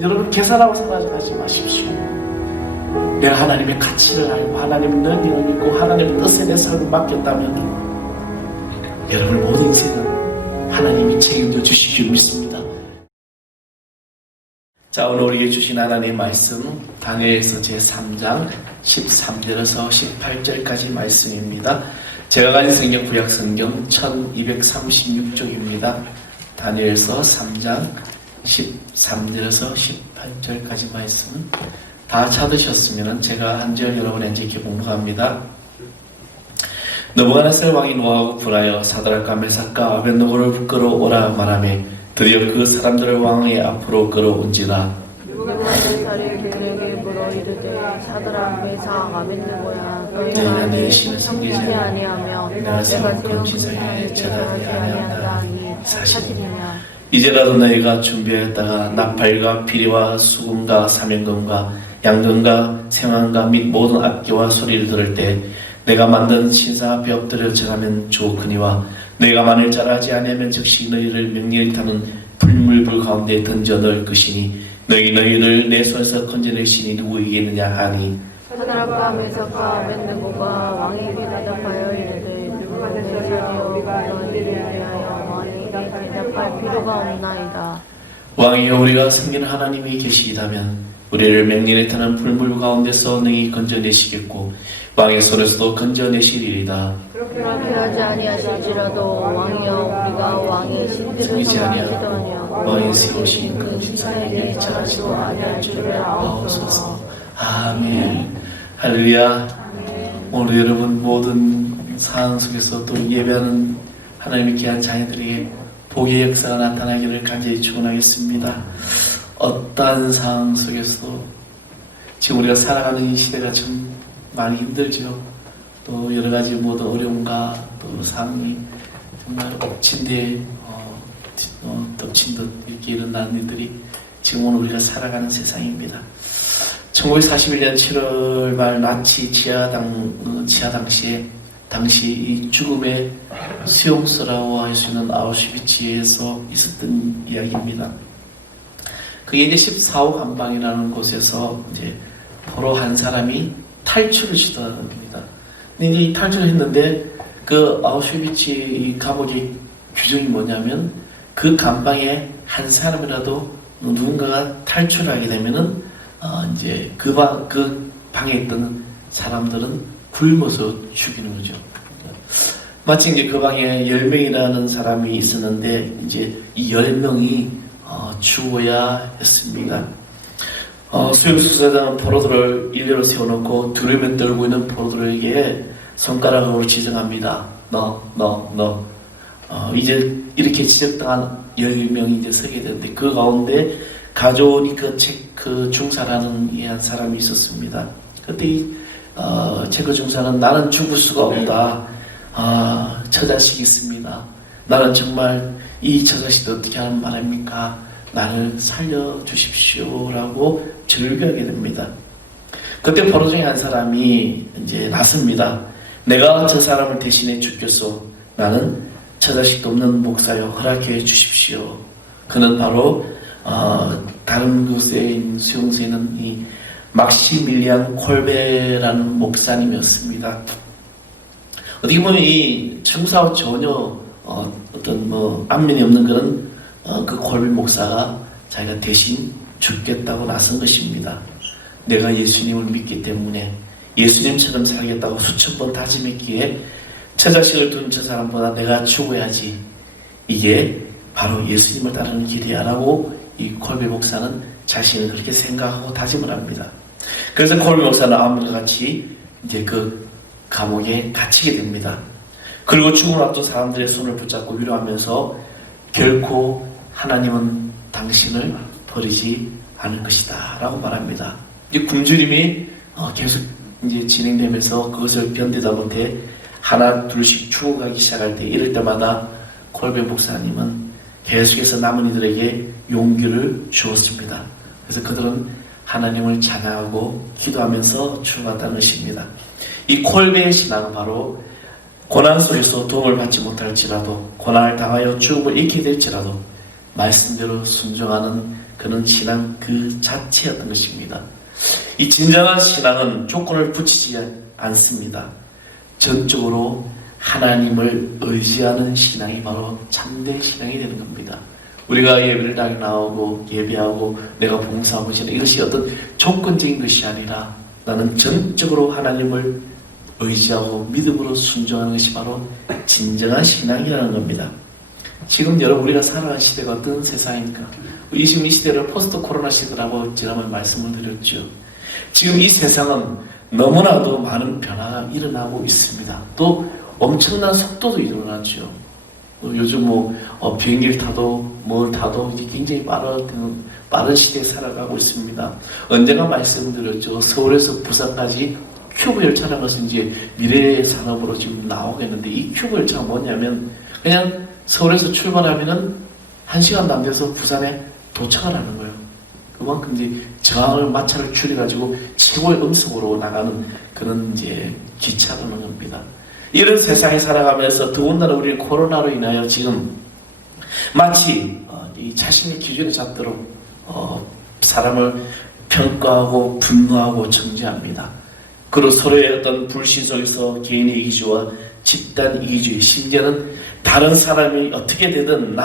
여러분 계산하고 살아가지 마십시오. 내가 하나님의 가치를 알고 하나님의 능력을 믿고 하나님의 뜻에 내 삶을 맡겼다면 여러분 모든 인생은 하나님이 책임져 주실 줄 믿습니다. 자, 오늘 우리에게 주신 하나님의 말씀 다니엘서 제3장 13절에서 18절까지 말씀입니다. 제가 가진 성경 구약 성경 1236쪽입니다. 다니엘서 3장 13절에서 18절까지 말씀 다 찾으셨으면 제가 한 절 여러분에게 이렇게 봉독합니다. 느부갓네살 왕이 노하고 불하여 사드락과 메삭과 아벳느고를 끌어오라 말하며 드디어 그 사람들을 왕의 앞으로 끌어온지라. 느부갓네살이 그들에게 물어 이르되 사드락 메삭 아벳느고야 너희가 내 신을 섬기지 아니하며 내가 세운 세운 금지사에 제단하지 아니한다니 사실이냐. 이제라도 너희가 준비하였다가 나팔과 피리와 수금과 사명금과 양금과 생황과 및 모든 악기와 소리를 들을 때 내가 만든 신상 앞에 엎드려 절하면 좋으니와 내가 만일 잘하지 아니하면 즉시 너희를 명령에 타는 불물불 가운데 던져 넣을 것이니 너희를 내 손에서 건져낼 신이 누구이겠느냐 하니. 사드락과 메삭과 아벳느고가 왕에게 대답하여 이르되 느부갓네살이여 우리가 너희를 위하여 왕에게 대답할 필요가 없나이다. 왕이여 우리가 섬기는 하나님이 계시다면 우리를 맹렬에 타는 불물 가운데서 능히 건져내시겠고 왕의 손에서도 건져내시리이다. 그렇게 하지 아니하실지라도 왕이여 우리가 왕의 신들을 섬기지 섬기지도 아니하고 아니하고 왕의 세우신 그 신사에게 절하지도 아니할 줄을 아옵소서. 아멘. 할렐루야. 오늘 여러분 모든 상황 속에서 또 예배하는 하나님의 귀한 자녀들에게 복의 역사가 나타나기를 간절히 축원하겠습니다. 어떠한 상황 속에서도 지금 우리가 살아가는 이 시대가 참 많이 힘들죠. 또 여러 가지 모든 어려움과 또 상황이 정말 엎친 데 덮친 듯 이렇게 일어나는 일들이 지금 오늘 우리가 살아가는 세상입니다. 1941년 7월 말 나치 지하 당시에 당시 이 죽음의 수용소라고 할 수 있는 아우슈비츠에서 있었던 이야기입니다. 그게 이제 14호 감방이라는 곳에서 이제 포로 한 사람이 탈출을 시도합니다. 근데 이 탈출을 했는데 그 아우슈비츠 이 감옥의 규정이 뭐냐면 그 감방에 한 사람이라도 누군가가 탈출하게 되면은 이제 그 방에 있던 사람들은 굶어서 죽이는 거죠. 마치 이제 그 방에 10명이라는 사람이 있었는데 이제 이 10명이 죽어야 했습니다. 수용소에다가 포로들을 일렬로 세워놓고 두루면 떨고 있는 포로들에게 손가락으로 지정합니다. 너. 이제 이렇게 지적당한 10명이 이제 서게 되는데 그 가운데 가조니 그 중사라는 한 사람이 있었습니다. 그때 이 체크 중사는 나는 죽을 수가 없다. 처자식이 있습니다. 나는 정말 이 처자식도 어떻게 하는 말입니까? 나를 살려주십시오 라고 절규하게 됩니다. 그때 포로 중에 한 사람이 이제 나섭니다. 내가 저 사람을 대신해 죽겠소. 나는 처자식도 없는 목사여 허락해 주십시오. 그는 바로 다른 곳에 있는 수용소에 있는 이 막시밀리안 콜베라는 목사님이었습니다. 어떻게 보면 이 중사와 전혀 어떤 안면이 없는 그런 그 콜베 목사가 자기가 대신 죽겠다고 나선 것입니다. 내가 예수님을 믿기 때문에 예수님처럼 살겠다고 수천 번 다짐했기에 처자식을 둔 저 사람보다 내가 죽어야지. 이게 바로 예수님을 따르는 길이야 라고 이 콜베 목사는 자신을 그렇게 생각하고 다짐을 합니다. 그래서 콜베 목사는 아무과 같이 이제 그 감옥에 갇히게 됩니다. 그리고 죽음을 앞둔 사람들의 손을 붙잡고 위로하면서 결코 하나님은 당신을 버리지 않을 것이다 라고 말합니다. 이 굶주림이 계속 이제 진행되면서 그것을 견디다 못해 하나 둘씩 죽어가기 시작할 때 이럴 때마다 콜베 목사님은 계속해서 남은 이들에게 용기를 주었습니다. 그래서 그들은 하나님을 찬양하고 기도하면서 죽어갔다는 것입니다. 이 콜베의 신앙은 바로 고난 속에서 도움을 받지 못할지라도 고난을 당하여 죽음을 잃게 될지라도 말씀대로 순종하는 그런 신앙 그 자체였던 것입니다. 이 진정한 신앙은 조건을 붙이지 않습니다. 전적으로 하나님을 의지하는 신앙이 바로 참된 신앙이 되는 겁니다. 우리가 예배를 당에 나오고 예배하고 내가 봉사하고 신앙, 이것이 어떤 조건적인 것이 아니라 나는 전적으로 하나님을 의지하고 믿음으로 순종하는 것이 바로 진정한 신앙이라는 겁니다. 지금 여러분 우리가 살아가는 시대가 어떤 세상입니까? 지금 이 시대를 포스트 코로나 시대라고 지난번에 말씀을 드렸죠. 지금 이 세상은 너무나도 많은 변화가 일어나고 있습니다. 또 엄청난 속도도 일어나죠. 요즘 비행기를 타도 뭘 타도 이제 굉장히 빠른 시대에 살아가고 있습니다. 언젠가 말씀드렸죠. 서울에서 부산까지 큐브 열차라는 것은 이제 미래의 산업으로 지금 나오겠는데, 이 큐브 열차가 뭐냐면 그냥 서울에서 출발하면은 1시간도 안 돼서 부산에 도착을 하는 거예요. 그만큼 이제 저항을 마찰을 줄여가지고 최고의 음속으로 나가는 그런 이제 기차라는 겁니다. 이런 세상에 살아가면서 더군다나 우리는 코로나로 인하여 지금 마치 이 자신의 기준에 잣도록 사람을 평가하고 분노하고 정죄합니다. 그리고 서로의 어떤 불신 속에서 개인의 이기주의와 집단 이기주의, 심지어는 다른 사람이 어떻게 되든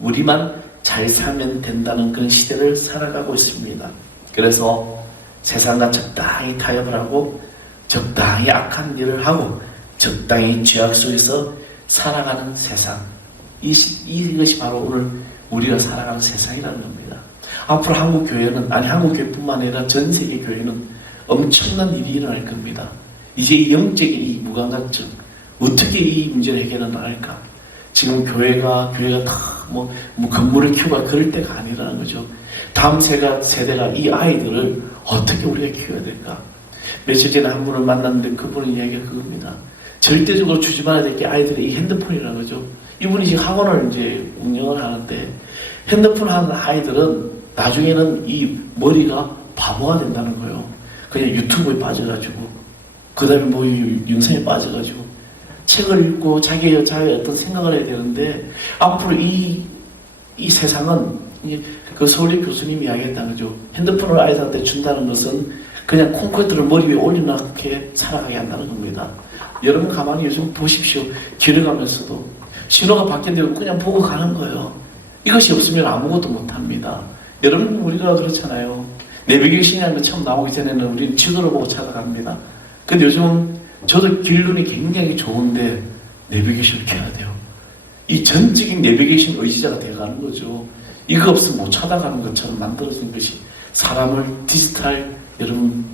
우리만 잘 살면 된다는 그런 시대를 살아가고 있습니다. 그래서 세상과 적당히 타협을 하고 적당히 악한 일을 하고 적당히 죄악 속에서 살아가는 세상, 이것이 바로 오늘 우리가 살아가는 세상이라는 겁니다. 앞으로 한국교회뿐만 아니라 전 세계 교회는 엄청난 일이 일어날 겁니다. 이제 이 영적인 이 무감각증, 어떻게 이 문제를 해결해 나갈까? 지금 교회가 다 건물을 키우고 그럴 때가 아니라는 거죠. 다음 세대가 이 아이들을 어떻게 우리가 키워야 될까? 며칠 전에 한 분을 만났는데 그분의 이야기가 그겁니다. 절대적으로 주지 말아야 될 게 아이들의 이 핸드폰이라는 거죠. 이분이 지금 학원을 이제 운영을 하는데, 핸드폰 하는 아이들은 나중에는 이 머리가 바보가 된다는 거예요. 그냥 유튜브에 빠져가지고, 그 다음에 영상에 빠져가지고, 책을 읽고 자기의 어떤 생각을 해야 되는데, 앞으로 이 세상은 그 서울대 교수님이 이야기했다는 거죠. 핸드폰을 아이들한테 준다는 것은 그냥 콘크리트를 머리 위에 올려놓게 살아가게 한다는 겁니다. 여러분 가만히 요즘 보십시오. 길을 가면서도 신호가 바뀐다고 그냥 보고 가는 거예요. 이것이 없으면 아무것도 못합니다. 여러분 우리가 그렇잖아요. 내비게이션이라는 거 처음 나오기 전에는 우리는 지도를 보고 찾아갑니다. 근데 요즘은 저도 길눈이 굉장히 좋은데 내비게이션을 켜야 돼요. 이 전적인 내비게이션 의지자가 되어가는 거죠. 이거 없으면 못 찾아가는 것처럼 만들어진 것이 사람을 디지털 여러분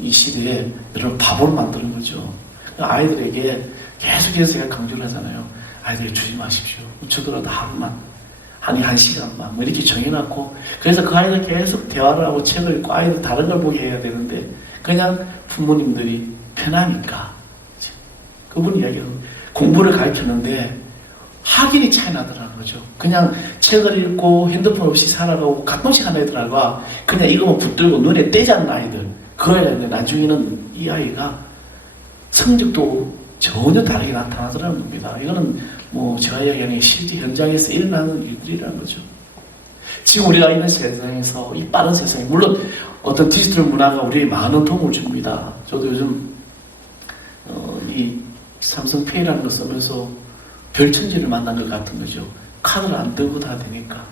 이 시대에 여러분 바보로 만드는 거죠. 아이들에게 계속해서 제가 강조를 하잖아요. 아이들 주지 마십시오. 주더라도 하루만, 아니 1시간만 이렇게 정해놓고, 그래서 그 아이들 계속 대화를 하고 책을 읽고 아이들 다른 걸 보게 해야 되는데 그냥 부모님들이 편하니까 그분 이야기는 공부를 가르쳤는데 확연히 차이 나더라는 거죠. 그냥 책을 읽고 핸드폰 없이 살아가고 가끔씩 하는 애들과 그냥 이거만 붙들고 눈에 떼지 않는 아이들, 그거야 되는데 나중에는 이 아이가 성적도 전혀 다르게 나타나더라는 겁니다. 이거는 제가 이야기하는 실제 현장에서 일어나는 일들이라는 거죠. 지금 우리가 있는 세상에서, 이 빠른 세상에, 물론 어떤 디지털 문화가 우리에게 많은 도움을 줍니다. 저도 요즘 이 삼성페이라는 걸 쓰면서 별천지를 만난 것 같은 거죠. 카드를 안 들고 다 되니까.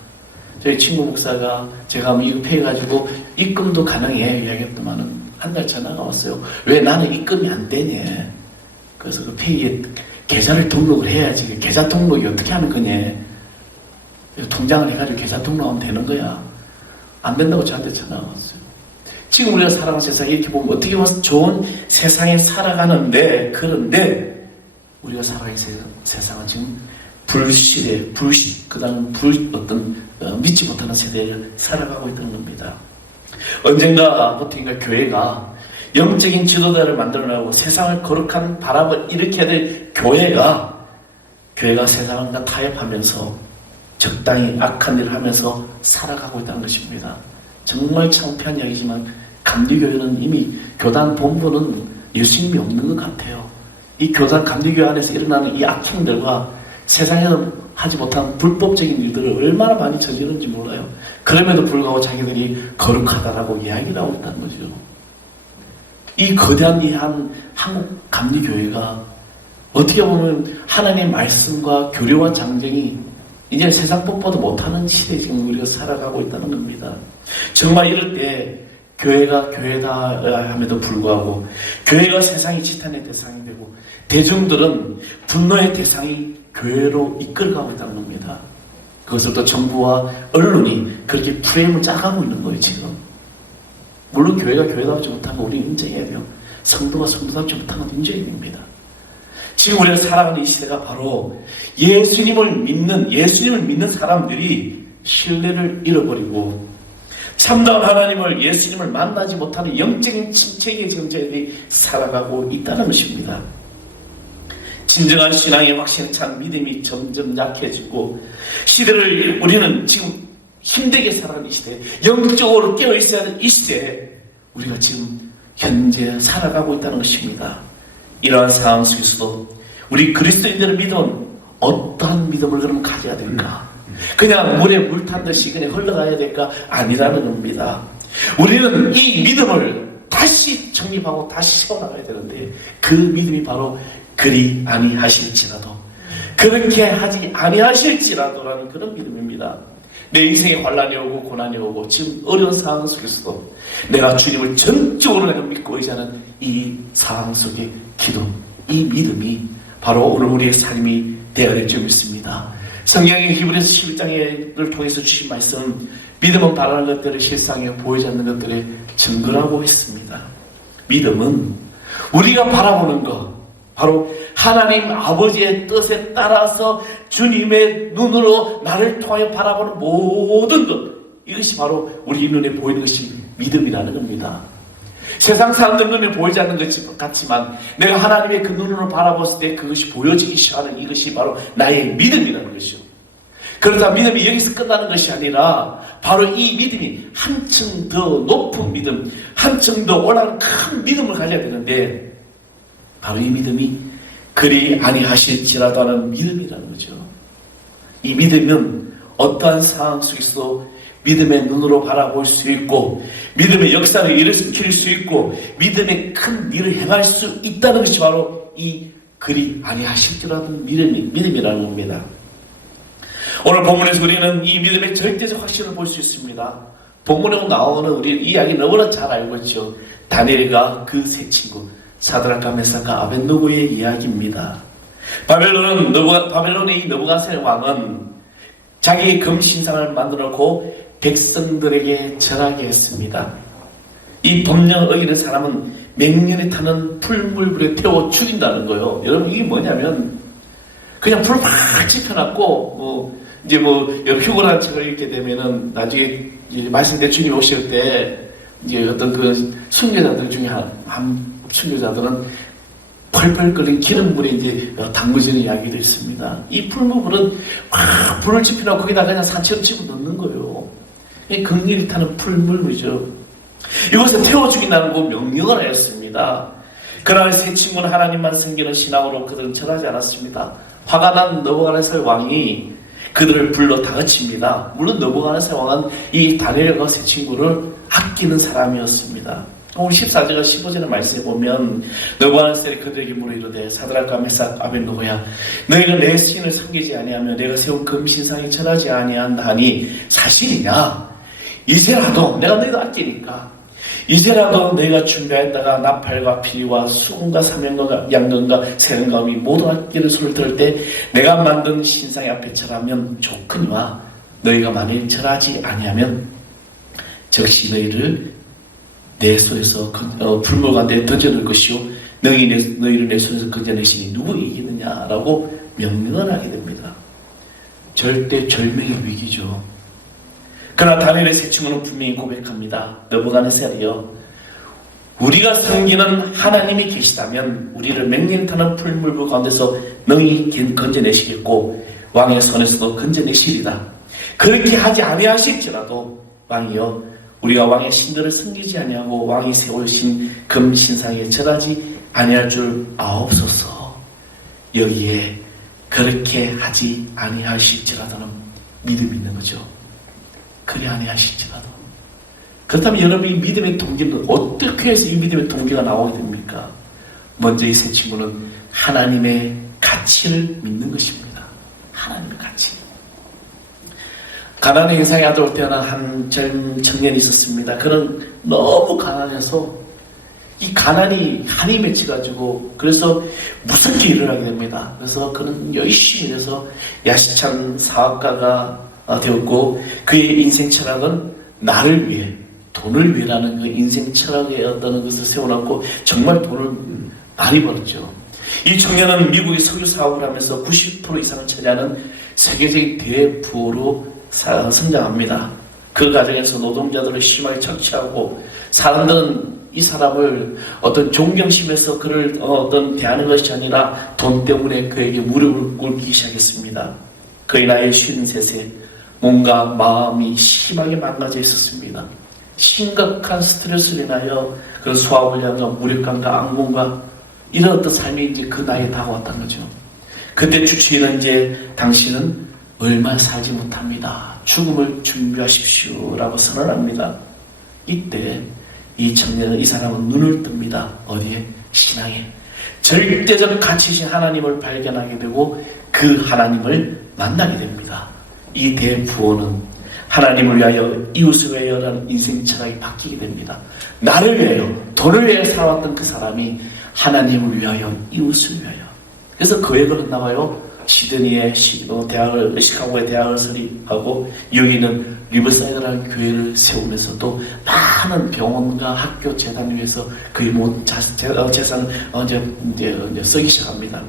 저희 친구 목사가 제가 이거 페이 가지고 입금도 가능해 이야기했더만은 한 달 전화가 왔어요. 왜 나는 입금이 안 되냐. 그래서 그 페이에 계좌를 등록을 해야지. 계좌 등록이 어떻게 하는 거냐. 통장을 해가지고 계좌 등록하면 되는 거야. 안 된다고 저한테 전화가 왔어요. 지금 우리가 살아가는 세상에 이렇게 보면 어떻게 보면 좋은 세상에 살아가는데, 그런데 우리가 살아가는 세상은 지금 불신, 그 다음 믿지 못하는 세대를 살아가고 있다는 겁니다. 언젠가 교회가 영적인 지도자를 만들어내고 세상을 거룩한 바람을 일으켜야 될 교회가 세상과 타협하면서 적당히 악한 일을 하면서 살아가고 있다는 것입니다. 정말 창피한 이야기지만 감리교회는 이미 교단 본부는 예수님이 없는 것 같아요. 이 교단 감리교회 안에서 일어나는 이 악행들과 세상에서 하지 못한 불법적인 일들을 얼마나 많이 저지르는지 몰라요. 그럼에도 불구하고 자기들이 거룩하다라고 이야기를 하고 있다는 거죠. 이 거대한 이 한국 감리교회가 어떻게 보면 하나님의 말씀과 교류와 장정이 이제 세상 법보다 못하는 시대에 지금 우리가 살아가고 있다는 겁니다. 정말 이럴 때 교회가 교회다 함에도 불구하고 교회가 세상이 지탄의 대상이 되고 대중들은 분노의 대상이 교회로 이끌어가고 있다는 겁니다. 그것을 또 정부와 언론이 그렇게 프레임을 짜가고 있는 거예요. 지금 물론 교회가 교회답지 못한 거 우리 인정해야 돼요. 성도가 성도답지 못한 건 인정해야 됩니다. 지금 우리가 살아가는 이 시대가 바로 예수님을 믿는 사람들이 신뢰를 잃어버리고 참다운 하나님을 예수님을 만나지 못하는 영적인 침체기에 지금 저희들이 살아가고 있다는 것입니다. 진정한 신앙의 확신에 찬 믿음이 점점 약해지고 시대를 우리는 지금 힘들게 살아가는 이 시대에 영적으로 깨어있어야 하는 이 시대에 우리가 지금 현재 살아가고 있다는 것입니다. 이러한 상황 속에서도 우리 그리스도인들의 믿음은 어떠한 믿음을 그럼 가져야 될까? 그냥 물에 물 탄 듯이 그냥 흘러가야 될까? 아니라는 겁니다. 우리는 이 믿음을 다시 정립하고 다시 세워나가야 되는데 그 믿음이 바로 그리 아니하실지라도 그렇게 하지 아니하실지라도라는 그런 믿음입니다. 내 인생에 환난이 오고 고난이 오고 지금 어려운 상황 속에서도 내가 주님을 전적으로 내가 믿고 의지하는 이 상황 속의 기도, 이 믿음이 바로 오늘 우리의 삶이 되어야 될 줄 믿습니다. 성경의 히브리서 11장을 통해서 주신 말씀, 믿음은 바라는 것들을 실상에 보이지 않는 것들의 증거라고 했습니다. 믿음은 우리가 바라보는 것, 바로 하나님 아버지의 뜻에 따라서 주님의 눈으로 나를 통하여 바라보는 모든 것, 이것이 바로 우리 눈에 보이는 것이 믿음이라는 겁니다. 세상 사람들 눈에 보이지 않는 것 같지만 내가 하나님의 그 눈으로 바라봤을 때 그것이 보여지기 시작하는 이것이 바로 나의 믿음이라는 것이죠. 그러다 믿음이 여기서 끝나는 것이 아니라 바로 이 믿음이 한층 더 높은 믿음, 한층 더 올라가는 큰 믿음을 가져야 되는데 바로 이 믿음이 그리 아니하실지라도 하는 믿음이라는 거죠. 이 믿음은 어떠한 상황 속에서도 믿음의 눈으로 바라볼 수 있고 믿음의 역사를 일으킬 수 있고 믿음의 큰 일을 행할 수 있다는 것이 바로 이 그리 아니하실지라도 믿음이라는 겁니다. 오늘 본문에서 우리는 이 믿음의 절대적 확신을 볼 수 있습니다. 본문에 나오는 우리 이야기 너무나 잘 알고 있죠. 다니엘과 그 세 친구 사드락과 메삭과 아벳느고의 이야기입니다. 바벨론의 이 느부갓네살 왕은 자기의 금신상을 만들어 놓고 백성들에게 절하게 했습니다. 이 법령을 어기는 사람은 맹년에 타는 풀물불에 태워 죽인다는 거예요. 여러분 이게 뭐냐면 그냥 불 팍 지펴놨고 여러분 휴거라는 책을 읽게 되면은 나중에 말씀대 주님 오실 때 이제 어떤 그 순교자들 중에 한 순교자들은 펄펄 끓는 기름물에 이제 담그지는 이야기도 있습니다. 이 풀무불은 막 불을 지피놓고 거기다 그냥 산채로 집어넣는 거예요. 이 극렬히 타는 풀물이죠. 이것을 태워 죽인다고 명령을 하였습니다. 그러나 세 친구는 하나님만 섬기는 신앙으로 그들은 절하지 않았습니다. 화가 난 느부갓네살 왕이 그들을 불러 다그칩니다. 물론 느부갓네살 왕은 이 다니엘과 세 친구를 아끼는 사람이었습니다. 오늘 14절과 15절의 말씀에 보면 느부갓네살이 그들에게 물어 이르되 사드락과 메삭 아벳느고야 너희는 내 신을 섬기지 아니하며 내가 세운 금신상에 절하지 아니한다 하니 사실이냐? 이제라도 내가 너희도 아끼니까 이제라도 너희가 준비했다가 나팔과 피리와 수금과 사면과 양금과 세금감이 모두 아끼는 소리를 들을 때 내가 만든 신상의 앞에 절하면 좋거니와 너희가 만일 절하지 아니하면 즉시 너희를 내 손에서 불물 가운데 던져놓을 것이요 너희를 내 손에서 건져내시니 누구 이기느냐라고 명령을 하게 됩니다. 절대 절명의 위기죠. 그러나 다니엘의 세 친구는 분명히 고백합니다. 느부갓네살이여 우리가 섬기는 하나님이 계시다면 우리를 맹렬히 타는 풀물불 가운데서 너희 건져내시겠고 왕의 손에서도 건져내시리다. 그렇게 하지 아니하실지라도 왕이여 우리가 왕의 신들을 섬기지 아니하고 왕이 세우신 금신상에 절하지 아니할 줄 아옵소서. 여기에 그렇게 하지 아니하실지라도는 믿음이 있는 거죠. 그리 아니하실지라도. 그렇다면 여러분이 믿음의 동기는 어떻게 해서 이 믿음의 동기가 나오게 됩니까? 먼저 이 세 친구는 하나님의 가치를 믿는 것입니다. 하나님의 가치. 가나안의 인상의 아들 태어난 한 젊은 청년이 있었습니다. 그는 너무 가난해서 이 가난이 한이 맺혀가지고 그래서 무섭게 일을 하게 됩니다. 그래서 그는 열심히 해서 야시찬 사업가가 되었고 그의 인생 철학은 나를 위해 돈을 위해라는 그 인생 철학의 어떤 것을 세워놨고 정말 돈을 많이 벌었죠. 이 청년은 미국의 석유 사업을 하면서 90% 이상을 차지하는 세계적인 대부호로 성장합니다. 그 과정에서 노동자들을 심하게 착취하고 사람들은 이 사람을 어떤 존경심에서 그를 어떤 대하는 것이 아니라 돈 때문에 그에게 무릎을 꿇기 시작했습니다. 그의 나이 53세 뭔가 마음이 심하게 망가져 있었습니다. 심각한 스트레스로 인하여 그런 소화불량과 무력감과 악몽과 이런 어떤 삶이 이제 그 나이에 다가왔다는 거죠. 그때 주치의는 이제 당신은 얼마 살지 못합니다. 죽음을 준비하십시오 라고 선언합니다. 이때 이 청년은 이 사람은 눈을 뜹니다. 어디에? 신앙에. 절대적 가치이신 하나님을 발견하게 되고 그 하나님을 만나게 됩니다. 이 대부호는 하나님을 위하여 이웃을 위하여라는 인생 철학이 바뀌게 됩니다. 나를 위하여 돈을 위하여 살아왔던 그 사람이 하나님을 위하여 이웃을 위하여. 그래서 계획을 나와요. 시드니의 대학을 시카고의 대학을 설립하고 여기는 리버사이드라는 교회를 세우면서 또 많은 병원과 학교 재단을 위해서 그의 모든 재산을 이제 쓰기 시작합니다.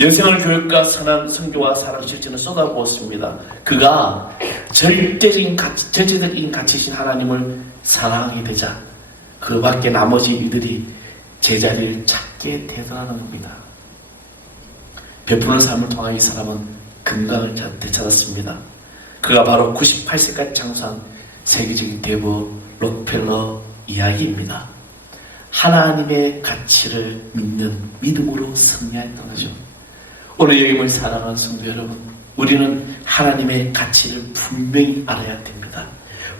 영생을 교육과 선한 선교와 사랑 실천을 쏟아부었습니다. 그가 절대적인 가치이신 하나님을 사랑하게 되자 그 밖에 나머지 이들이 제자리를 찾게 되더라는 겁니다. 베푸는 삶을 통하여 이 사람은 건강을 되찾았습니다. 그가 바로 98세까지 장수한 세계적인 대부 록펠러 이야기입니다. 하나님의 가치를 믿는 믿음으로 승리했던 거죠. 오늘 여김을 사랑하는 성도 여러분, 우리는 하나님의 가치를 분명히 알아야 됩니다.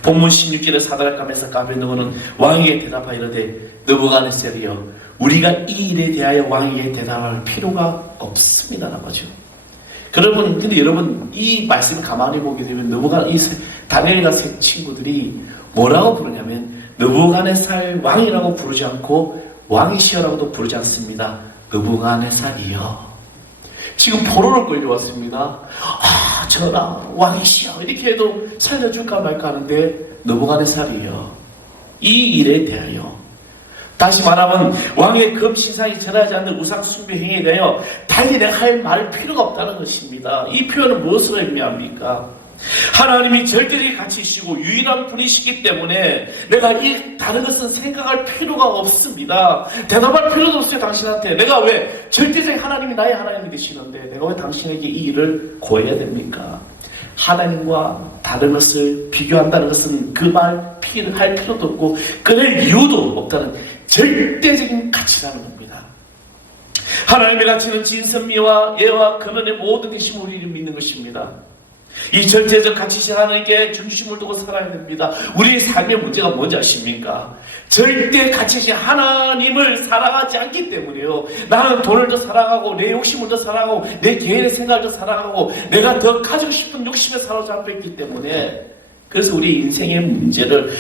본문 16절에 사드락과 아벤노고는 왕에게 대답하여 이르되 느부갓네살이여 우리가 이 일에 대하여 왕에게 대답할 필요가 없습니다라는 거죠. 근데 여러분 이 말씀을 가만히 보게 되면 이 다니엘과 세 친구들이 뭐라고 부르냐면 느부갓네살 왕이라고 부르지 않고 왕이시여라고도 부르지 않습니다. 느부갓네살이여. 지금 포로를 끌려왔습니다. 전하 왕이시여 이렇게 해도 살려줄까 말까 하는데 느부갓네살이여. 이 일에 대하여 다시 말하면 왕의 금신상이 전하지 않는 우상 숭배 행위에 대하여 달리 내가 할 말 필요가 없다는 것입니다. 이 표현은 무엇을 의미합니까? 하나님이 절대적인 가치이시고 유일한 분이시기 때문에 내가 이 다른 것은 생각할 필요가 없습니다. 대답할 필요도 없어요. 당신한테 내가 왜 절대적인 하나님이 나의 하나님이 되시는데 내가 왜 당신에게 이 일을 고해야 됩니까? 하나님과 다른 것을 비교한다는 것은 그 말 할 필요도 없고 그럴 이유도 없다는 절대적인 가치라는 겁니다. 하나님의 가치는 진선미와 예와 근원의 모든 되심을 우리를 믿는 것입니다. 이 절대적 가치신 하나님께 중심을 두고 살아야 됩니다. 우리의 삶의 문제가 뭔지 아십니까? 절대 가치신 하나님을 사랑하지 않기 때문에요. 나는 돈을 더 사랑하고 내 욕심을 더 사랑하고 내 개인의 생각을 더 사랑하고 내가 더 가지고 싶은 욕심에 사로잡혀 있기 때문에 그래서 우리 인생의 문제를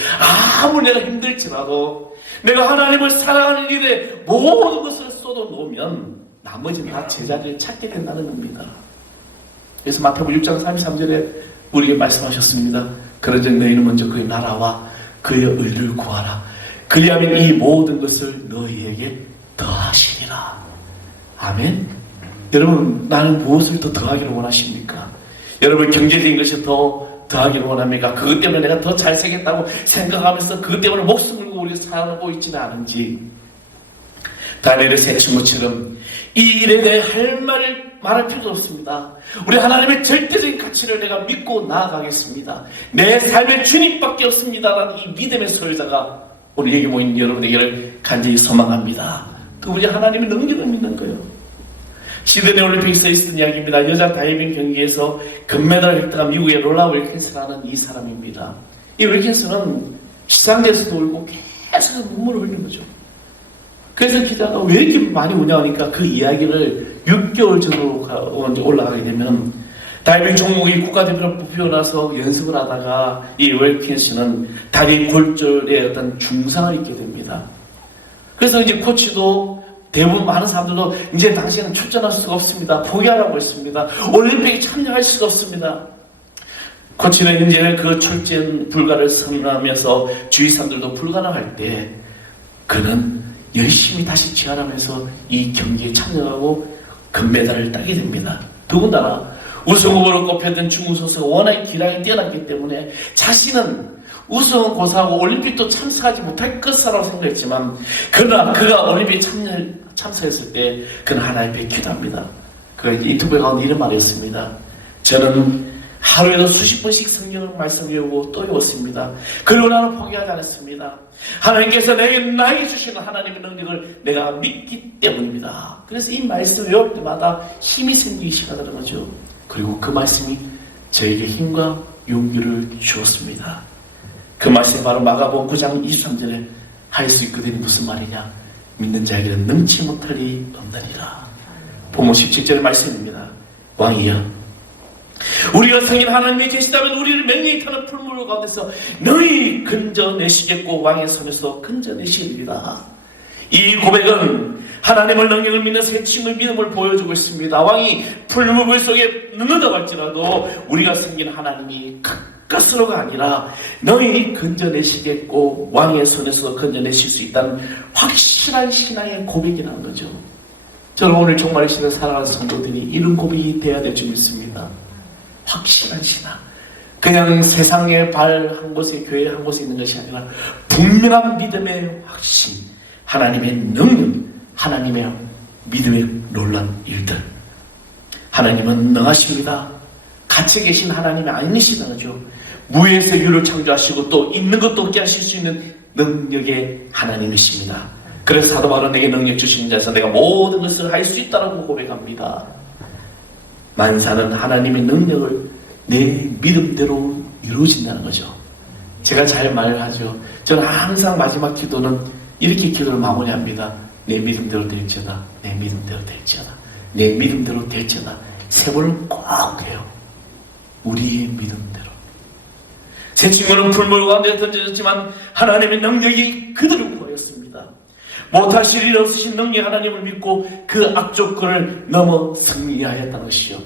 아무리 내가 힘들지라도 내가 하나님을 사랑하는 일에 모든 것을 쏟아 놓으면 나머지는 다 제자리를 찾게 된다는 겁니다. 그래서 마태복음 6장 33절에 우리에게 말씀하셨습니다. 그러즉 너희는 먼저 그의 나라와 그의 의를 구하라. 그리하면 이 모든 것을 너희에게 더하시리라. 아멘. 여러분 나는 무엇을 더 더하기를 원하십니까? 여러분 경제적인 것이 더하기를 원합니까? 그것 때문에 내가 더 잘 살겠다고 생각하면서 그것 때문에 목숨 걸고 우리가 살고 있지는 않은지 다니엘의 세 친구처럼 이 일에 대해 말할 필요도 없습니다. 우리 하나님의 절대적인 가치를 내가 믿고 나아가겠습니다. 내 삶의 주님밖에 없습니다라는 이 믿음의 소유자가 오늘 여기 모인 여러분에게를 간절히 소망합니다. 그 우리 하나님의 능력을 믿는 거예요. 시드니 올림픽에서 있었던 이야기입니다. 여자 다이빙 경기에서 금메달을 획득한 미국의 롤라 윌킨스라는 이 사람입니다. 이 윌킨스는 시상대에서도 울고 계속 눈물을 흘린 거죠. 그래서 기자가 왜 이렇게 많이 우냐 하니까 그 이야기를 6개월 전으로 올라가게 되면 다이빙 종목이 국가대표로 뽑히고 나서 연습을 하다가 이 윌킨스는 다리 골절에 어떤 중상을 입게 됩니다. 그래서 이제 코치도 대부분 많은 사람들도 이제 당신은 출전할 수가 없습니다. 포기하라고 했습니다. 올림픽에 참여할 수가 없습니다. 코치는 이제 그 출전 불가를 선언하면서 주위 사람들도 불가능할 때 그는 열심히 다시 재활하면서 이 경기에 참여하고 금메달을 따게 됩니다. 더군다나 우승 후보로 꼽혔던 중국 선수가 워낙 기량이 뛰어났기 때문에 자신은 우승은 고사하고 올림픽도 참석하지 못할 것이라고 생각했지만 그러나 그가 올림픽에 참석했을 때 그는 하나님께 기도합니다. 그 인터뷰 가운데 이런 말을 했습니다. 저는 하루에도 수십 번씩 성경을 말씀 외우고 또 외웠습니다. 그리고 나는 포기하지 않았습니다. 하나님께서 나에게 주시는 하나님의 능력을 내가 믿기 때문입니다. 그래서 이 말씀 외울 때마다 힘이 생기기 시작하는 거죠. 그리고 그 말씀이 저에게 힘과 용기를 주었습니다. 그 말씀이 바로 마가복음 9장 23절에 할 수 있거든. 무슨 말이냐? 믿는 자에게는 능치 못할 일이 없느니라. 본문 17절의 말씀입니다. 왕이여, 우리가 성인 하나님이 계시다면 우리를 맹렬히 타는 풀물 가운데서 너희 건져내시겠고 왕의 손에서 건져내시리라. 이 고백은 하나님을 능력을 믿는 새 친구의 믿음을 보여주고 있습니다. 왕이 풀물 속에 넣는다고 할지라도 우리가 섬긴 하나님이 가스로가 아니라 너희 건져내시겠고 왕의 손에서 건져내실 수 있다는 확실한 신앙의 고백이라는 거죠. 저는 오늘 정말 이 시대 살아가는 성도들이 이런 고백이 돼야 될 줄 믿습니다. 확실한 신앙. 그냥 세상에 발 한 곳에 교회 한 곳에 있는 것이 아니라 분명한 믿음의 확신, 하나님의 능력, 하나님의 믿음의 놀란 일들. 하나님은 능하십니다. 갇혀 계신 하나님이 아니시다는 거죠. 무에서 유를 창조하시고 또 있는 것도 없게 하실 수 있는 능력의 하나님이십니다. 그래서 사도 바울은 내게 능력 주시는 자에서 내가 모든 것을 할 수 있다라고 고백합니다. 만사는 하나님의 능력을 내 믿음대로 이루어진다는 거죠. 제가 잘 말하죠. 저는 항상 마지막 기도는 이렇게 기도를 마무리합니다. 내 믿음대로 될지어다. 내 믿음대로 될지어다. 내 믿음대로 될지어다. 세 번을 꼭 해요. 우리의 믿음대로. 새 친구는 풀물 가운데 던져졌지만 하나님의 능력이 그들을 구하였습니다. 못하실 일 없으신 능력 하나님을 믿고 그 악조건을 넘어 승리하였다는 것이요.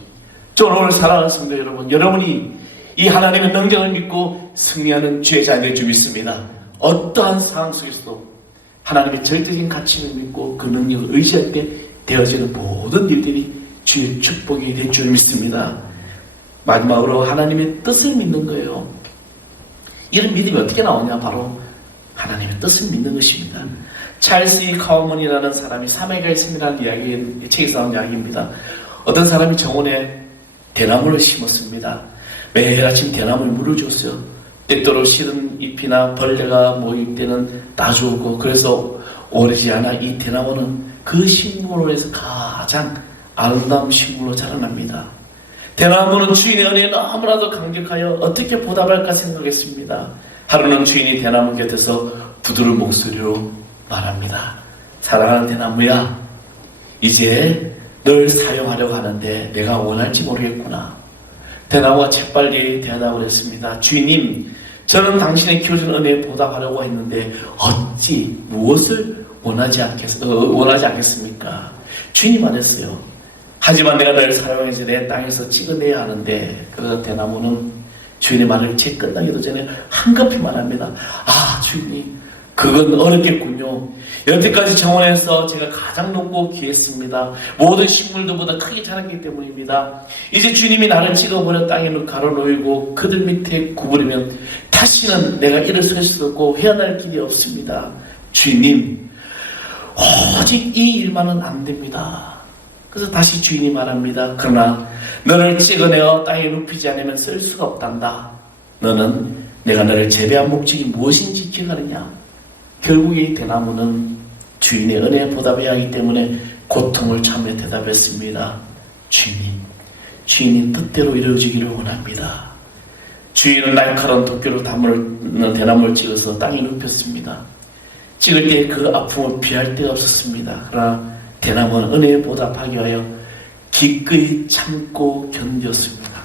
저는 오늘 사랑하는 성도 여러분, 여러분이 이 하나님의 능력을 믿고 승리하는 죄자 될 줄 믿습니다. 어떠한 상황 속에서도 하나님의 절대적인 가치를 믿고 그 능력을 의지할 때 되어지는 모든 일들이 주의 축복이 될 줄 믿습니다. 마지막으로 하나님의 뜻을 믿는 거예요. 이런 믿음이 어떻게 나오냐? 바로 하나님의 뜻을 믿는 것입니다. 찰스 E. 카우먼이라는 사람이 삼의 결심이라는 이야기, 책에서 나온 이야기입니다. 어떤 사람이 정원에 대나무를 심었습니다. 매일 아침 대나무에 물을 줬어요. 때때로 시든 잎이나 벌레가 모일 때는 따주고, 그래서 오래지 않아 이 대나무는 그 식물로 해서 가장 아름다운 식물로 자라납니다. 대나무는 주인의 은혜에 너무나도 감격하여 어떻게 보답할까 생각했습니다. 하루는 주인이 대나무 곁에서 부드러운 목소리로 말합니다. 사랑하는 대나무야, 이제 널 사용하려고 하는데 내가 원할지 모르겠구나. 대나무가 재빨리 대답을 했습니다. 주인님, 저는 당신의 키워준 은혜에 보답하려고 했는데 어찌 무엇을 원하지 않겠습니까? 주인이 말했어요. 하지만 내가 널 사용해서 내 땅에서 찍어내야 하는데. 그래서 대나무는 주인의 말을 채 끝나기도 전에 한급히 말합니다. 아, 주인님, 그건 어렵겠군요. 여태까지 정원에서 제가 가장 높고 귀했습니다. 모든 식물들보다 크게 자랐기 때문입니다. 이제 주님이 나를 찍어버려 땅에 가로놓이고 그들 밑에 구부리면 다시는 내가 일어설 수 없고 헤어날 길이 없습니다. 주인님, 오직 이 일만은 안 됩니다. 그래서 다시 주인이 말합니다. 그러나 너를 찍어내어 땅에 눕히지 않으면 쓸 수가 없단다. 너는 내가 너를 재배한 목적이 무엇인지 기억하느냐? 결국 이 대나무는 주인의 은혜에 보답해야 하기 때문에 고통을 참여 대답했습니다. 주인님 뜻대로 이루어지기를 원합니다. 주인은 날카로운 도끼로 담는 대나무를 찍어서 땅에 눕혔습니다. 찍을 때 그 아픔을 피할 데가 없었습니다. 그러나 대나무는 은혜에 보답하기 위하여 기꺼이 참고 견뎠습니다.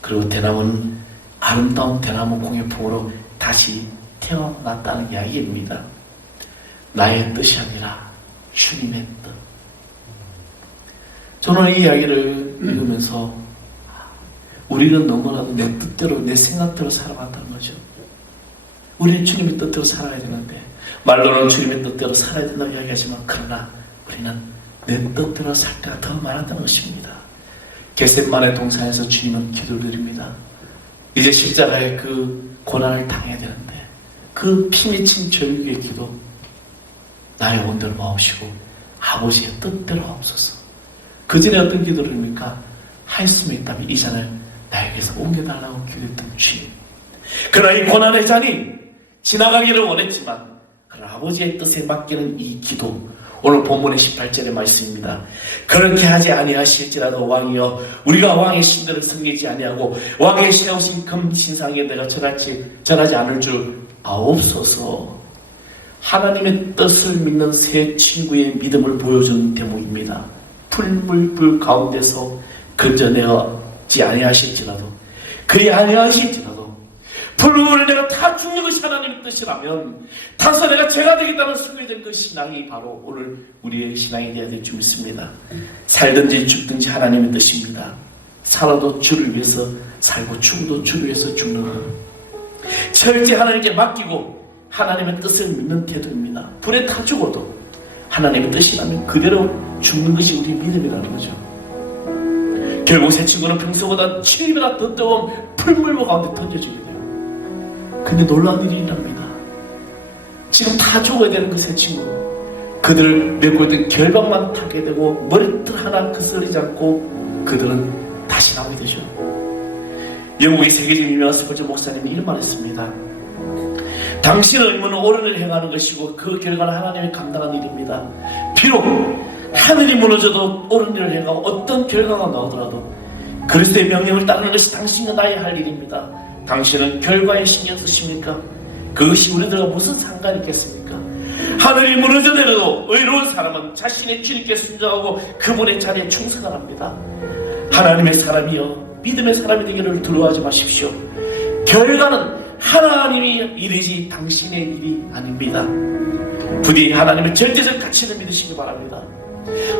그리고 대나무는 아름다운 대나무 공예품으로 다시 태어났다는 이야기입니다. 나의 뜻이 아니라 주님의 뜻. 저는 이 이야기를 읽으면서 우리는 너무나도 내 뜻대로, 내 생각대로 살아간다는 거죠. 우리는 주님의 뜻대로 살아야 되는데, 말로는 주님의 뜻대로 살아야 된다고 이야기하지만, 그러나 우리는 내 뜻대로 살 때가 더 많았다는 것입니다. 겟세마네 동산에서 주님은 기도를 드립니다. 이제 십자가의 그 고난을 당해야 되는데, 그 피맺힌 절규의 기도, 나의 온대로 마옵시고 아버지의 뜻대로 하옵소서. 그 전에 어떤 기도를 합니까? 할 수만 있다면 이 잔을 나에게서 옮겨달라고 기도했던 주님. 그러나 이 고난의 잔이 지나가기를 원했지만, 그러나 아버지의 뜻에 맡기는 이 기도, 오늘 본문의 18절의 말씀입니다. 그렇게 하지 아니하실지라도 왕이여, 우리가 왕의 신들을 섬기지 아니하고 왕의 세우신 금 신상에 내가 전하지 않을 줄 아옵소서. 하나님의 뜻을 믿는 세 친구의 믿음을 보여준 대목입니다. 풀물불 가운데서 건져내지 아니하실지라도, 그리 아니하실지라도, 불물을 내가 다 죽는 것이 하나님의 뜻이라면 타서 내가 죄가 되겠다는 순교된 그 신앙이 바로 오늘 우리의 신앙이 되어야 될 줄 믿습니다. 살든지 죽든지 하나님의 뜻입니다. 살아도 주를 위해서 살고 죽어도 주를 위해서 죽는 것, 철저히 하나님께 맡기고 하나님의 뜻을 믿는 태도입니다. 불에 타 죽어도 하나님의 뜻이라면 그대로 죽는 것이 우리의 믿음이라는 거죠. 결국 새 친구는 평소보다 7배나 더 뜨거운 풀물보 가운데 던져지게 돼요. 근데 놀라운 일이 일어납니다. 지금 다 죽어야 되는 그 새 친구, 그들을 메고 있던 결박만 타게 되고 머리털 하나 그스리지 않고 그들은 다시 나오게 되죠. 영국의 세계적인 유명한 스포츠 목사님이 이런 말 했습니다. 당신의 의무는 옳은 일을 행하는 것이고 그 결과는 하나님이 감당한 일입니다. 비록 하늘이 무너져도 옳은 일을 행하고 어떤 결과가 나오더라도 그리스도의 명령을 따르는 것이 당신과 나의 할 일입니다. 당신은 결과에 신경 쓰십니까? 그것이 우리들과 무슨 상관이 있겠습니까? 하늘이 무너져내려도 의로운 사람은 자신의 주님께 순종하고 그분의 자리에 충성을 합니다. 하나님의 사람이여, 믿음의 사람이 되기를 두려워하지 마십시오. 결과는 하나님이 일이지 당신의 일이 아닙니다. 부디 하나님의 절대적 가치를 믿으시기 바랍니다.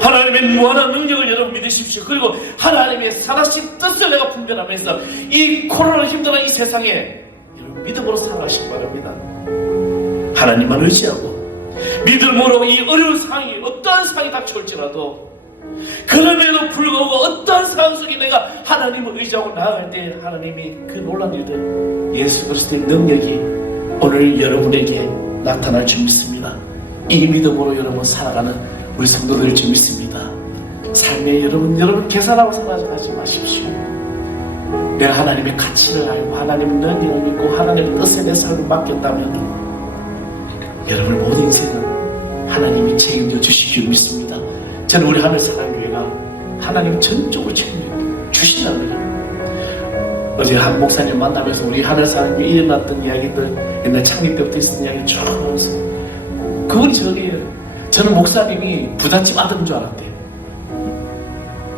하나님의 무한한 능력을 여러분 믿으십시오. 그리고 하나님의 살아신 뜻을 내가 분별하면서 이 코로나 힘든 이 세상에 여러분 믿음으로 살아가시기 바랍니다. 하나님만 의지하고 믿음으로 이 어려운 상황이 어떠한 상황이 닥쳐올지라도 그럼에도 불구하고 어떠한 상황 속에 내가 하나님을 의지하고 나아갈 때 하나님이 그 놀라운 일들, 예수 그리스도의 능력이 오늘 여러분에게 나타날 줄 믿습니다. 이 믿음으로 여러분 살아가는 우리 성도들 줄 믿습니다. 삶에 여러분 계산하고 살아가지 마십시오. 내가 하나님의 가치를 알고 하나님의 능력을 믿고 하나님의 뜻에 내 삶을 맡겼다면 여러분 모든 인생은 하나님이 책임져 주실 줄 믿습니다. 저는 우리 하늘사랑교회가 하나님 전적으로 책임져 주신다는 거죠. 어제 한 목사님 만나면서 우리 하늘사랑교회에 일어났던 이야기들, 옛날 창립 때부터 있었던 이야기 쭉 하면서 그분이 저게요. 저는 목사님이 부잣집 아들인 줄 알았대요.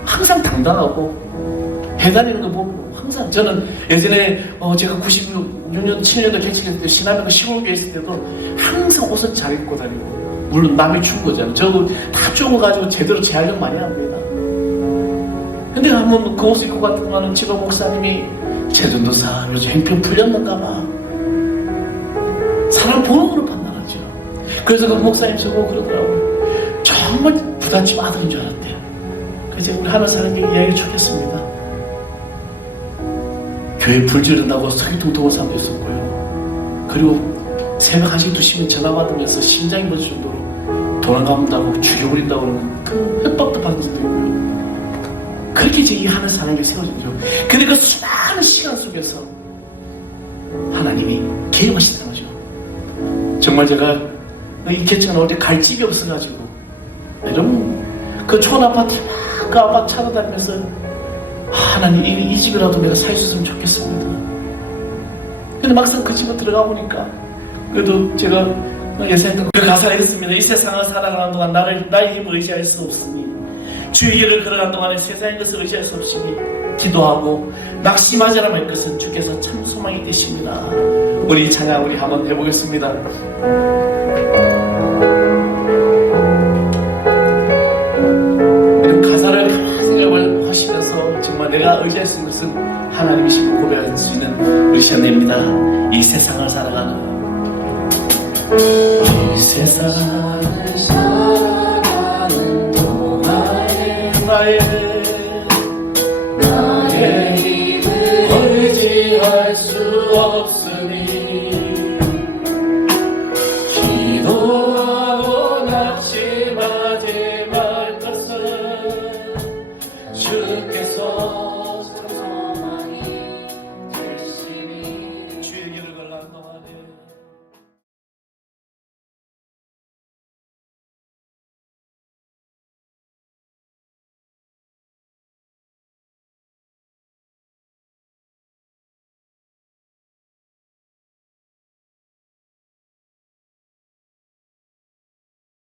항상 당당하고 해다니는 거 보면 항상, 저는 예전에 제가 96년 7년도 개척했을 때 신화명가 시골교회 있을 때도 항상 옷을 잘 입고 다니고, 물론 남이 준 거잖아요. 저거 다 죽어가지고 제대로 재활용 많이 합니다. 근데 한번 그 옷을 입고 갔더니 지금 목사님이 최전도사 요즘 행편 풀렸는가 봐. 사람 보는 거로 판단하죠. 그래서 그 목사님 저보고 그러더라고요. 정말 부잣집 아들인 줄 알았대요. 그래서 우리 하늘사랑교회 이야기를 주겠습니다. 교회 불 지른다고 석유 통통한 사람도 있었고요. 그리고 새벽 1시 2시면 전화 받으면서 심장이 멎을 정도로 도망간다고 죽여버린다고 그러는 그 협박도 받은 적도 있고요. 그렇게 이제 이 하늘사랑교회 세워졌죠. 근데 그 수많은 시간 속에서 하나님이 계획하시다는 거죠. 정말 제가 이 개척 나올 때 갈 집이 없어가지고, 여러분 그 촌아파트 그 아파트 찾아다니면서 하나님 이 집이라도 내가 살 수 있으면 좋겠습니다. 근데 막상 그 집에 들어가 보니까 그래도 제가 예상했던 그 가사가 있습니다. 이 세상을 살아가는 동안 나의 힘을 의지할 수 없으니 주의 길을 걸어가는 동안에 세상의 것을 의지할 수 없으니 기도하고 낙심하지 않을 것은 주께서 참 소망이 되십니다. 우리 찬양 우리 한번 해보겠습니다. 이런 가사를 가만히 생각을 하시면서 정말 내가 의지할 수 있는 것은 하나님이심을 고백할 수 있는 우리 시간입니다. 이 세상을 살아가는 이 세상을 살아가는 동안에 나의 힘을 의지할 수 없어